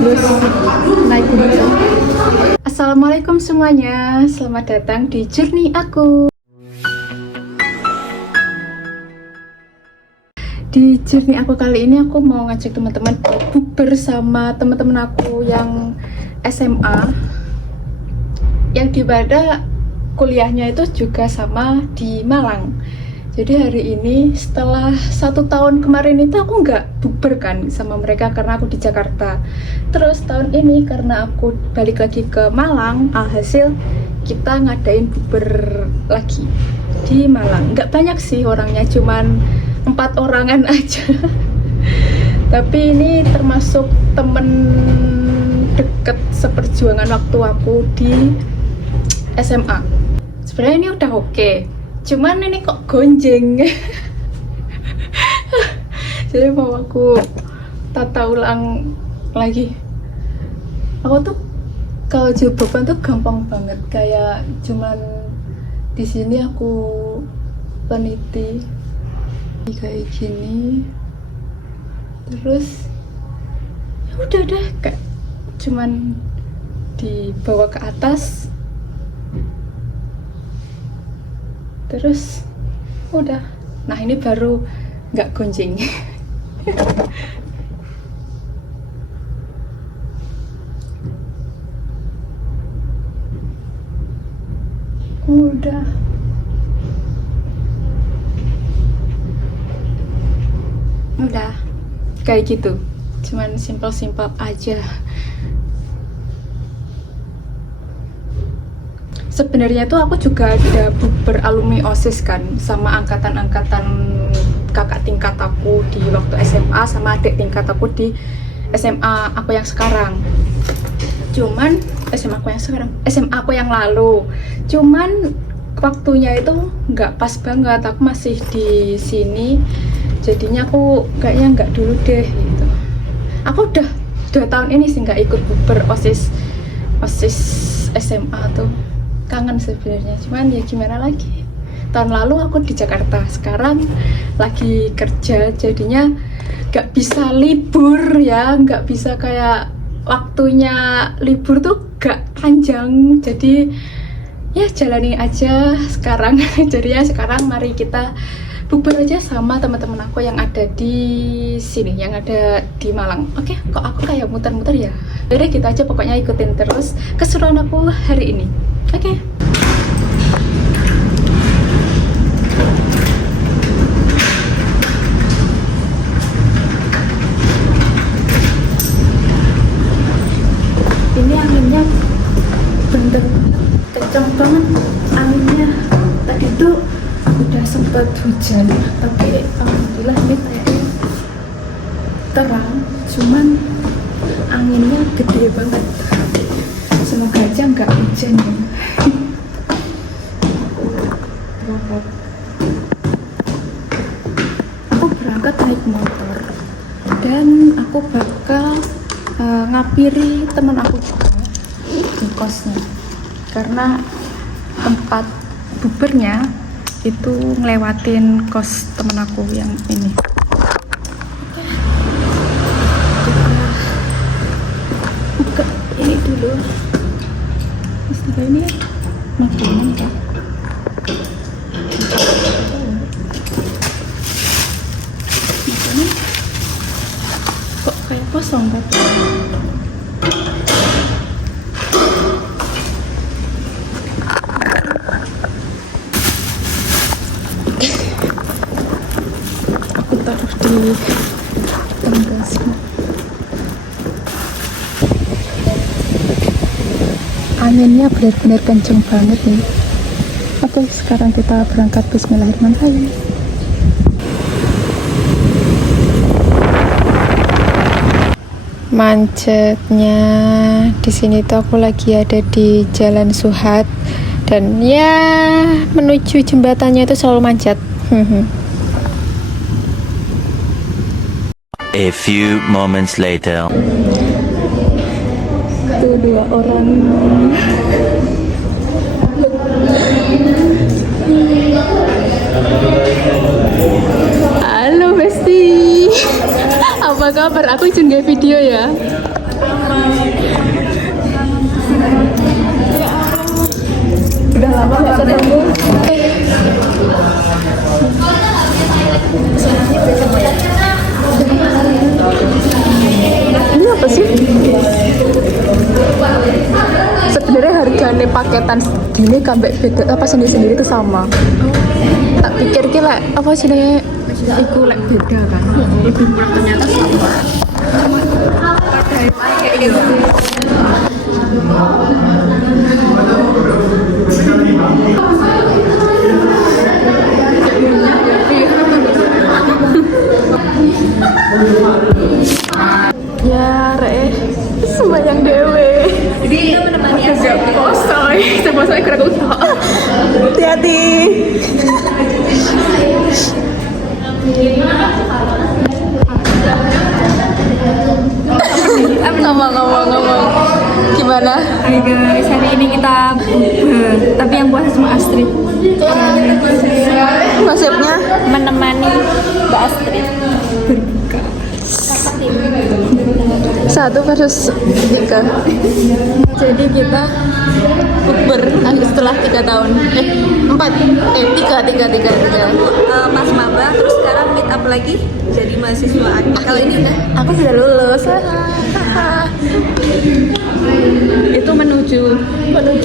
harus naik gunung. Assalamualaikum semuanya, selamat datang di journey aku. Di journey aku kali ini aku mau ngajak teman-teman bukber sama teman-teman aku yang SMA, yang di mana kuliahnya itu juga sama di Malang. Jadi hari ini setelah 1 tahun kemarin itu aku nggak bukber kan sama mereka karena aku di Jakarta. Terus tahun ini karena aku balik lagi ke Malang, alhasil kita ngadain bukber lagi di Malang. Nggak banyak sih orangnya, cuman 4 orangan aja. Tapi ini termasuk temen deket seperjuangan waktu aku di SMA. Sebenarnya ini udah oke. Cuman ini kok gonjeng. Jadi mau aku tata ulang lagi. Aku tuh kalau jilbaban tuh gampang banget, kayak cuman di sini aku peniti kayak gini, terus ya udah deh, kayak cuman dibawa ke atas. Terus udah, nah ini baru nggak gonjeng. udah kayak gitu, cuman simpel-simpel aja. Sebenarnya tuh aku juga ada bukber alumni OSIS kan, sama angkatan-angkatan kakak tingkat aku di waktu SMA, sama adik tingkat aku di SMA aku yang sekarang. Cuman SMA aku yang lalu. Cuman waktunya itu nggak pas banget, aku masih di sini. Jadinya aku kayaknya nggak dulu deh gitu. Aku udah 2 tahun ini sih nggak ikut bukber OSIS SMA tuh. Kangen sebenarnya, cuman ya gimana lagi, tahun lalu aku di Jakarta, sekarang lagi kerja, jadinya nggak bisa libur ya, nggak bisa kayak waktunya libur tuh gak panjang, jadi ya jalani aja sekarang. Jadinya sekarang mari kita bukber aja sama teman-teman aku yang ada di sini, yang ada di Malang. Oke, kok aku kayak muter-muter ya? Jadi kita aja pokoknya ikutin terus keseruan aku hari ini. Oke. Ini anginnya bener kenceng banget anginnya. Tadi tuh udah sempet hujan, tapi alhamdulillah ini kayaknya terang, cuman anginnya gede banget. Semoga aja nggak hujan ya. Aku berangkat naik motor dan aku bakal ngapiri teman aku juga di kosnya, karena tempat bubernya itu ngelewatin kos temen aku yang ini. Buka ini dulu. Setelah ini makanan kan. Ini kok kayak kosong kan? Aku taruh di tangga sini. Anginnya benar-benar kenceng banget nih. Oke, sekarang kita berangkat. Bismillahirrahmanirrahim. Macetnya di sini tuh aku lagi ada di Jalan Suhat, dan ya menuju jembatannya itu selalu macet. A few moments later. Tuh 2 orang. Halo Besti. Apa kabar? Aku izin nge video ya. Udah lama gak ketemu. Ini apa sih? Sebenarnya harganya paketan gini kambek beda apa sendiri-sendiri itu sama. Tak pikir kira apa sih deh? Iku lek beda kan. Lebih murah ternyata sama. Kayak gitu. Ya, rek, sembayang dewe. Jadi menemani agak posoy, seposoy kira aku tak. Hati-hati. Ngomong. Gimana? Hai guys, hari ini kita tapi yang puasa cuma Astrid. Konsepnya Menemani Mbak Astrid berbuka. satu versus tiga. Jadi kita bukber setelah 3 tahun. 3. Pas maba, terus sekarang meet up lagi jadi mahasiswa. Kalau ini udah Aku sudah lulus. itu menuju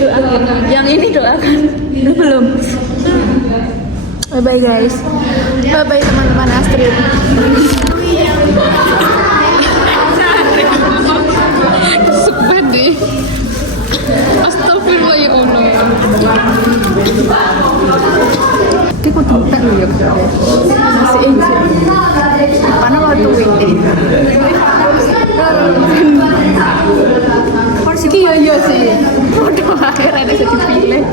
akhirnya. Yang ini doakan belum. Bye bye guys. Bye bye teman-teman Astrid. Sebet deh. Astagfirullah ya Allah. Ini kok tempat lu ya? Masih ini. Mana waktu ini? Porsi iya sih. Waduh, akhirnya ada satu pilih.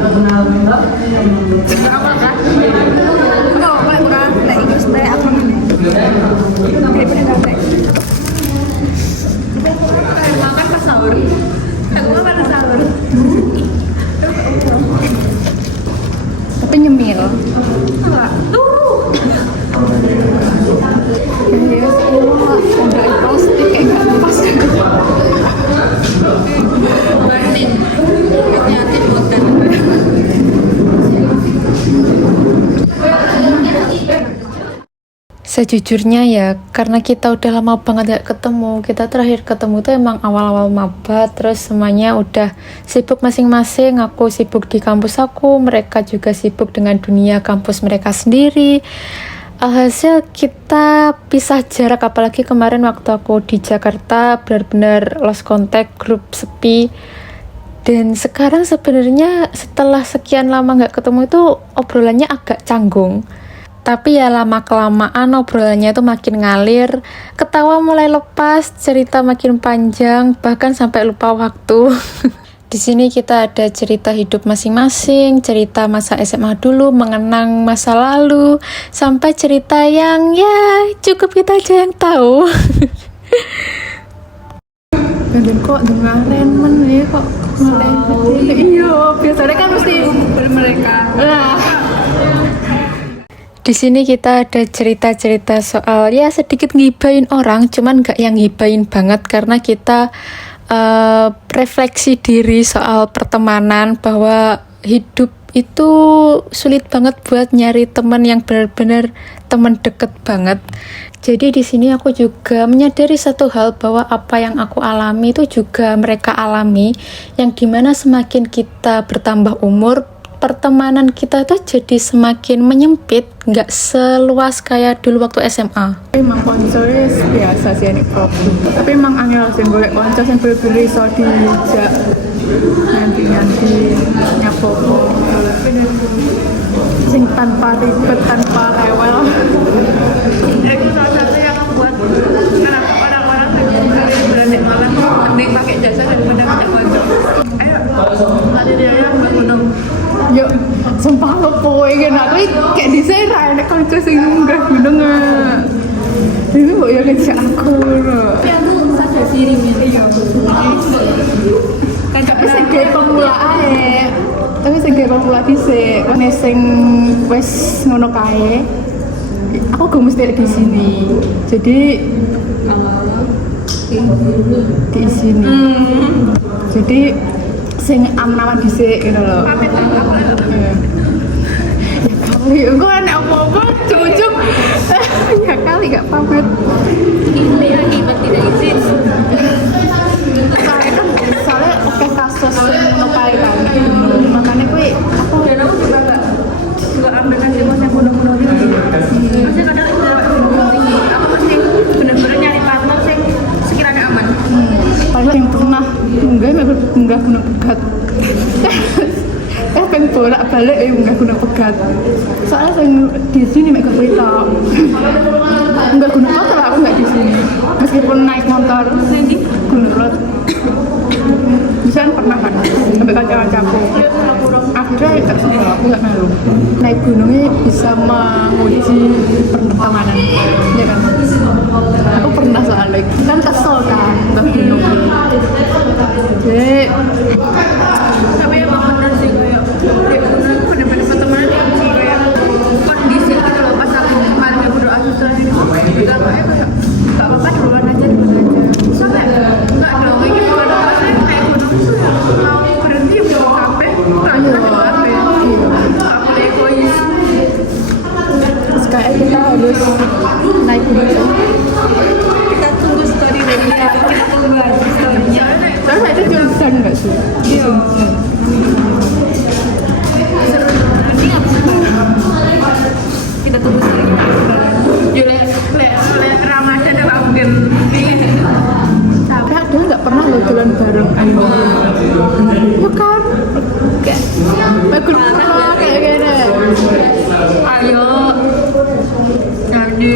Makan pas sahur. Aku pada sahur. Tapi nyemil. Ya, udah plastik kayak gak pas. Banding. Hati-hati buatan. Sejujurnya ya, karena kita udah lama banget gak ketemu, kita terakhir ketemu tuh emang awal-awal maba, terus semuanya udah sibuk masing-masing, aku sibuk di kampus aku, mereka juga sibuk dengan dunia kampus mereka sendiri. Alhasil kita pisah jarak, apalagi kemarin waktu aku di Jakarta benar-benar lost contact, grup sepi. Dan sekarang sebenarnya setelah sekian lama gak ketemu itu obrolannya agak canggung. Tapi ya lama-kelamaan obrolannya itu makin ngalir, ketawa mulai lepas, cerita makin panjang, bahkan sampai lupa waktu. Di sini kita ada cerita hidup masing-masing, cerita masa SMA dulu, mengenang masa lalu, sampai cerita yang ya cukup kita aja yang tahu. Dan kok dengerin men ya kok malah iya biasanya kan mesti mereka. Nah. Di sini kita ada cerita-cerita soal ya sedikit ngibain orang, cuman gak yang ngibain banget karena kita refleksi diri soal pertemanan, bahwa hidup itu sulit banget buat nyari teman yang benar-benar teman deket banget. Jadi di sini aku juga menyadari satu hal, bahwa apa yang aku alami itu juga mereka alami, yang dimana semakin kita bertambah umur, pertemanan kita tuh jadi semakin menyempit, nggak seluas kayak dulu waktu SMA. Emang konconya biasa sih ini problem. Tapi emang angel sih golek konco yang bener-bener iso dijak nanti nyapopo. Sing tanpa ribet, tanpa rewel. Itu salah satu yang membuat orang-orang berani malam mending pakai jasa daripada pakai konco. Ayo, ada dia yang gunung. Yuk, sumpah lo poe kan aku kayak desain ra nek konco sing munggah gunung. Ini kok ya ngejak aku. Ya aku sadar diri iya. Tapi sing gawe pemula ae. Tapi sing gawe pula dhisik wis sing wis ngono kae aku gak mesti di sini jadi di sini jadi sing aman-aman dhisik gitu loh Pamit aku ya kali gue nek apa-apa cucuk ya kali gak pamit ini akibat tidak izin. soalnya oke kasus ngono kae kan makanya gue aku Dan aku juga nggak ambil kasih bos yang gunung-gunung tinggi. Maksudnya kadang itu lewat gunung tinggi. Aku mesti bener-bener nyari partner sing sekiranya aman. padahal yang pernah munggah gunung pegat pengen bolak-balik munggah gunung pegat soalnya yang di sini mek gak cerita munggah gunung pegat lah aku nggak di sini meskipun naik motor Nanti gunung road bisa pernah kan sampai kaca-kacaku akhirnya tak suka aku nggak malu naik gunungnya bisa menguji pertemanan ya kan aku pernah soalnya kan kesel kan mbak gunung jadi tapi emang bener sih kayak bener-bener pertemanan yang sih kayak kondisi gitu loh pas aku kemarin yang berdoa susah ini bilang kayak nggak apa-apa duluan aja sampai nggak dong ini bukan apa sih kayak gunung tuh mau berhenti belum sampai tanya apa ya aku egois kayak kita harus naik gunung kita tunggu story dari dia kita tunggu aja storynya terus itu jurusan nggak sih? iya seru mending aku kita tunggu story Julia lihat Ramadan ya Bang Kayak dia nggak pernah lo jalan bareng ayo bukan bagus pernah kayak gini ayo nanti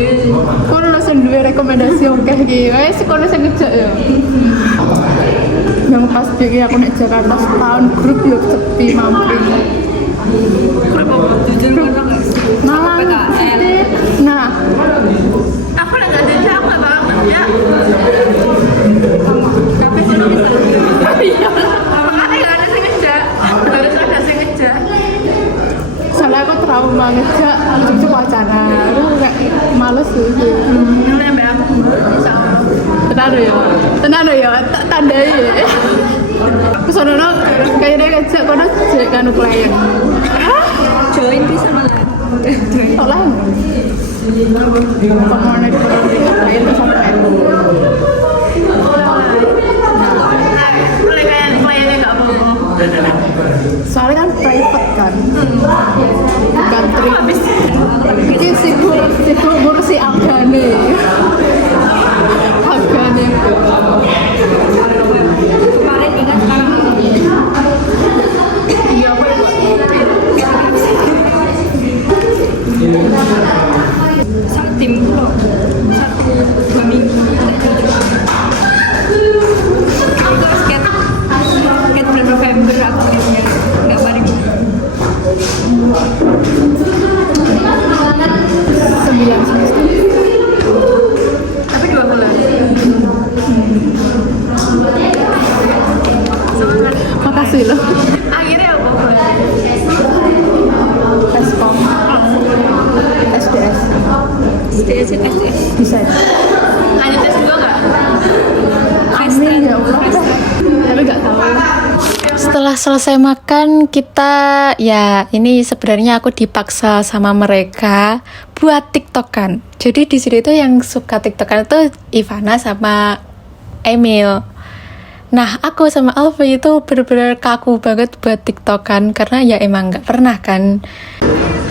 kalau lo sendiri rekomendasi oke gitu sih kalau saya ngejak ya yang pas pikir aku naik Jakarta setahun grup yuk sepi mampir jujur karena malah nah aku lagi ada siapa banget ya tapi sudah bisa iya makanya gak ada yang ngejak harus ada yang ngejak soalnya aku trauma ngejak cucu wacana aku kayak males sih yang sampai aku tenan ya tak tandai kesono kayak dia ngejak kono jek kanu klien join bisa malah olah pemone di klien sampai mulai kayak kliennya gak apa-apa soalnya kan private kan bukan habis ini sibuk ngurusi agane kemarin ingat sekarang iya apa satu tim loh 1-2 minggu itu skate bulan November aku lihatnya nggak bareng 9 semester tapi 2 bulan semangat makasih loh akhirnya apa bulan Teskom SDS SDS bisa lanjut tes 2 nggak? amin ya Allah tapi nggak tahu Setelah selesai makan, kita ya ini sebenarnya aku dipaksa sama mereka buat TikTokan. Jadi di sini tuh yang suka TikTokan itu Ivana sama Emil. Nah, aku sama Alfi itu bener-bener kaku banget buat TikTokan karena ya emang nggak pernah kan.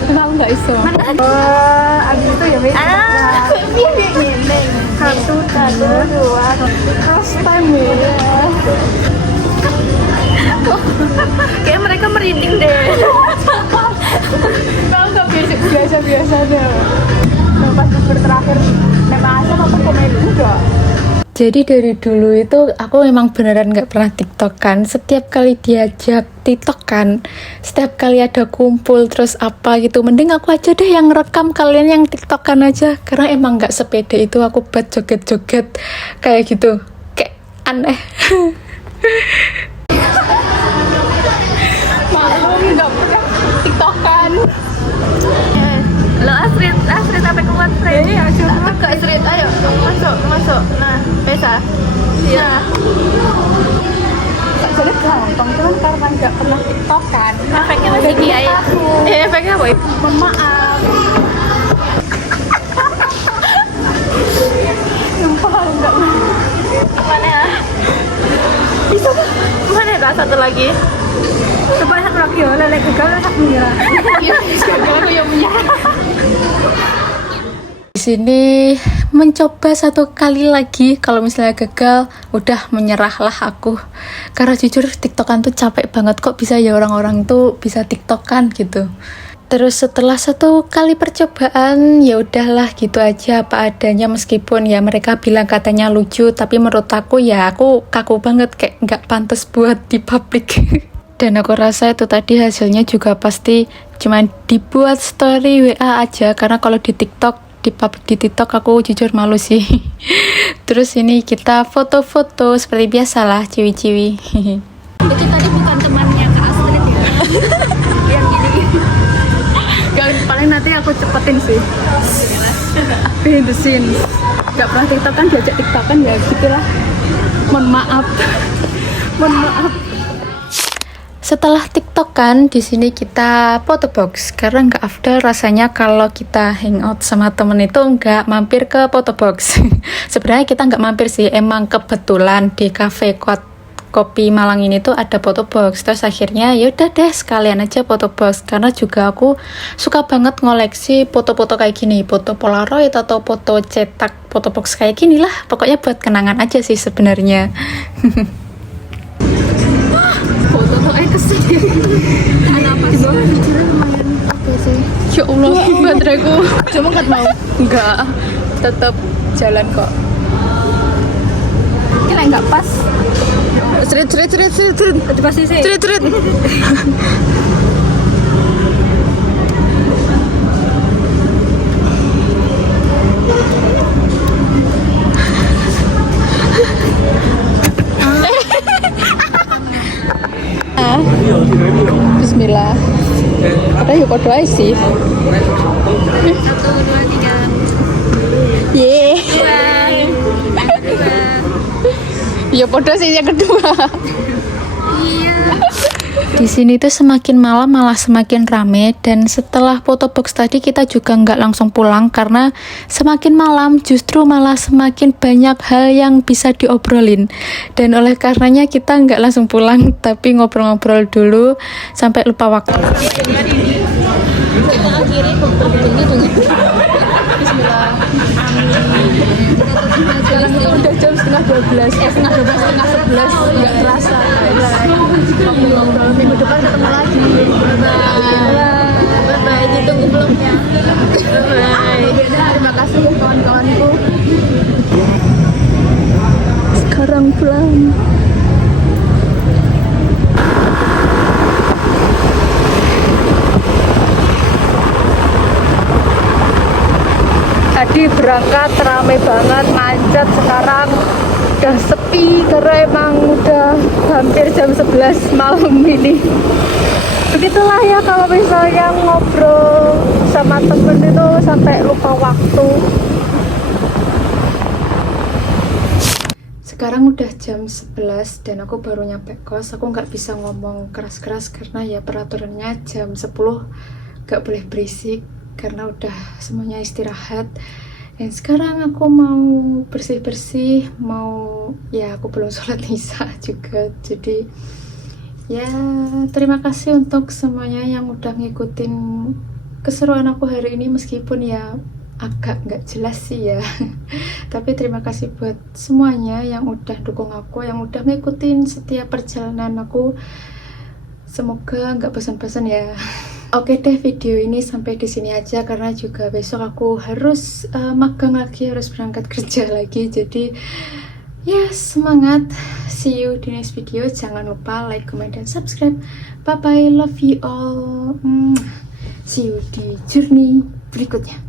kenapa nggak iso abis itu ya satu dua first time ya kayak mereka merinding deh kalau nggak biasa deh pas terakhir tema asal apa komedi enggak. Jadi dari dulu itu aku memang beneran gak pernah TikTokan. Setiap kali diajak TikTokan, setiap kali ada kumpul terus apa gitu, mending aku aja deh yang rekam, kalian yang TikTokan aja. Karena emang gak sepede itu aku buat joget-joget kayak gitu, kayak aneh. Maklum nggak pernah Lo Astrid sampai kuat Fred. Iya, coba ke Astrid, ayo masuk. Nah, bisa. Iya. Jadi gampang, cuman karena nggak pernah tiktokan. Efeknya masih dia ya. Efeknya apa? Mohon maaf. Sumpah enggak. Mana ya? Bisa kan? Mana ya satu lagi? Coba satu lagi ya, lele gagal tak menyerah. Gagal aku yang menyerah. Di sini mencoba satu kali lagi, kalau misalnya gagal udah menyerahlah aku, karena jujur tiktokan tuh capek banget. Kok bisa ya orang-orang tuh bisa tiktokan gitu. Terus setelah satu kali percobaan ya udahlah gitu aja apa adanya, meskipun ya mereka bilang katanya lucu, tapi menurut aku ya aku kaku banget, kayak nggak pantas buat di publik. Dan aku rasa itu tadi hasilnya juga pasti cuman dibuat story WA aja, karena kalau di TikTok aku jujur malu sih. Terus ini kita foto-foto seperti biasalah ciwi-ciwi. Itu tadi bukan temannya Kak Astrid ya. Yang gini. Gak, paling nanti aku cepetin sih. Behind the scenes. Gak pernah tiktokan, diajak tiktokan ya gitulah. Mohon maaf. Setelah tiktokan di sini kita foto box, karena nggak afdal rasanya kalau kita hangout sama temen itu nggak mampir ke foto box. Sebenarnya kita nggak mampir sih, emang kebetulan di cafe kopi Malang ini tuh ada foto box. Terus akhirnya yaudah deh sekalian aja foto box, karena juga aku suka banget ngoleksi foto-foto kayak gini, foto polaroid atau foto cetak foto box kayak gini lah. Pokoknya buat kenangan aja sih sebenarnya. Kenapa sih? Lumayan oke sih. Ya Allah, bateraiku. Cuma nggak mau. Enggak, tetap jalan kok. Kira nggak pas. Cerit. Pasti sih. Cerit. Bismillah. Padahal ya podo ae sih. 1, 2, 3. Ye. Ya podo sih yang kedua. Iya. Di sini tuh semakin malam malah semakin rame, dan setelah foto box tadi kita juga nggak langsung pulang, karena semakin malam justru malah semakin banyak hal yang bisa diobrolin, dan oleh karenanya kita nggak langsung pulang tapi ngobrol-ngobrol dulu sampai lupa waktu. Kita akhiri berbunyi dengan Bismillah. Sekarang itu udah jam setengah 12, setengah 12, setengah 11, nggak terasa. Ngobrol minggu depan ketemu lagi. Bye. Ditunggu vlognya. Bye. Terima kasih ya kawan-kawanku. Sekarang pulang. Tadi berangkat rame banget, macet. Sekarang udah sepi karena emang udah hampir jam 11 malam ini. Begitulah ya kalau misalnya ngobrol sama temen itu sampai lupa waktu. Sekarang udah jam 11 dan aku baru nyampe kos. Aku nggak bisa ngomong keras-keras karena ya peraturannya jam 10 nggak boleh berisik, karena udah semuanya istirahat. Dan sekarang aku mau bersih-bersih, ya aku belum sholat isya juga. Jadi ya terima kasih untuk semuanya yang udah ngikutin keseruan aku hari ini, meskipun ya agak nggak jelas sih ya. Tapi terima kasih buat semuanya yang udah dukung aku, yang udah ngikutin setiap perjalanan aku. Semoga nggak bosan-bosan ya. Oke deh, video ini sampai di sini aja, karena juga besok aku harus magang lagi, harus berangkat kerja lagi. Jadi ya semangat. See you di next video. Jangan lupa like, comment, dan subscribe. Bye bye, love you all. See you di journey berikutnya.